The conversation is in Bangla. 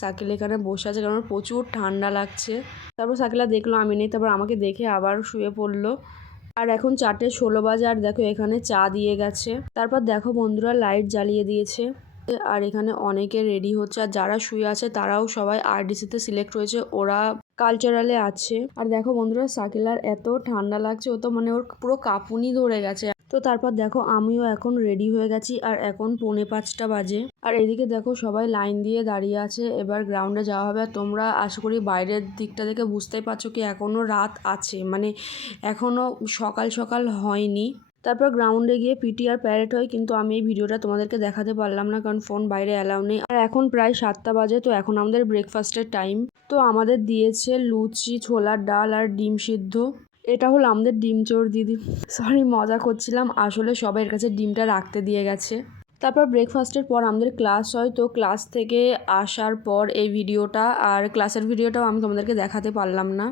সাকিল এখানে বসে আছে কারণ প্রচুর ঠান্ডা লাগছে। তারপর সাকিলা দেখলো আমি নেই, তারপর আমাকে দেখে আবার শুয়ে পড়লো। আর এখন 4:16 বাজে আর দেখো এখানে চা দিয়ে গেছে। তারপর দেখো বন্ধুরা লাইট জ্বালিয়ে দিয়েছে আর এখানে অনেকে রেডি হচ্ছে। আর যারা শুয়ে আছে তারাও সবাই আরডিসিতে সিলেক্ট হয়েছে, ওরা কালচারালে আছে। আর দেখো বন্ধুরা সাকিলার এত ঠান্ডা লাগছে, ও তো মানে ওর পুরো কাঁপুনি ধরে গেছে। তো তারপর দেখো আমিও এখন রেডি হয়ে গেছি আর এখন 4:45 বাজে। আর এদিকে দেখো সবাই লাইন দিয়ে দাঁড়িয়ে আছে, এবার গ্রাউন্ডে যাওয়া হবে। আর তোমরা আশা করি বাইরের দিকটা দেখে বুঝতেই পারছো কি এখনও রাত আছে, মানে এখনও সকাল সকাল হয়নি। তারপর গ্রাউন্ডে গিয়ে পিটি আর প্যারেড হয়, কিন্তু আমি এই ভিডিওটা তোমাদেরকে দেখাতে পারলাম না কারণ ফোন বাইরে অ্যালাউ নেই। আর এখন প্রায় 7টা বাজে, তো এখন আমাদের ব্রেকফাস্টের টাইম। তো আমাদের দিয়েছে লুচি, ছোলার ডাল আর ডিম সিদ্ধ। এটা হলো আমাদের ডিম চোর দিদি। সরি, মজা করছিলাম, আসলে সবাই এর কাছে ডিমটা রাখতে দিয়ে গেছে। তারপর ব্রেকফাস্টের পর আমাদের ক্লাস হয়, তো ক্লাস থেকে আসার পর এই ভিডিওটা আর ক্লাসের ভিডিওটাও আমি তোমাদেরকে দেখাতে পারলাম না।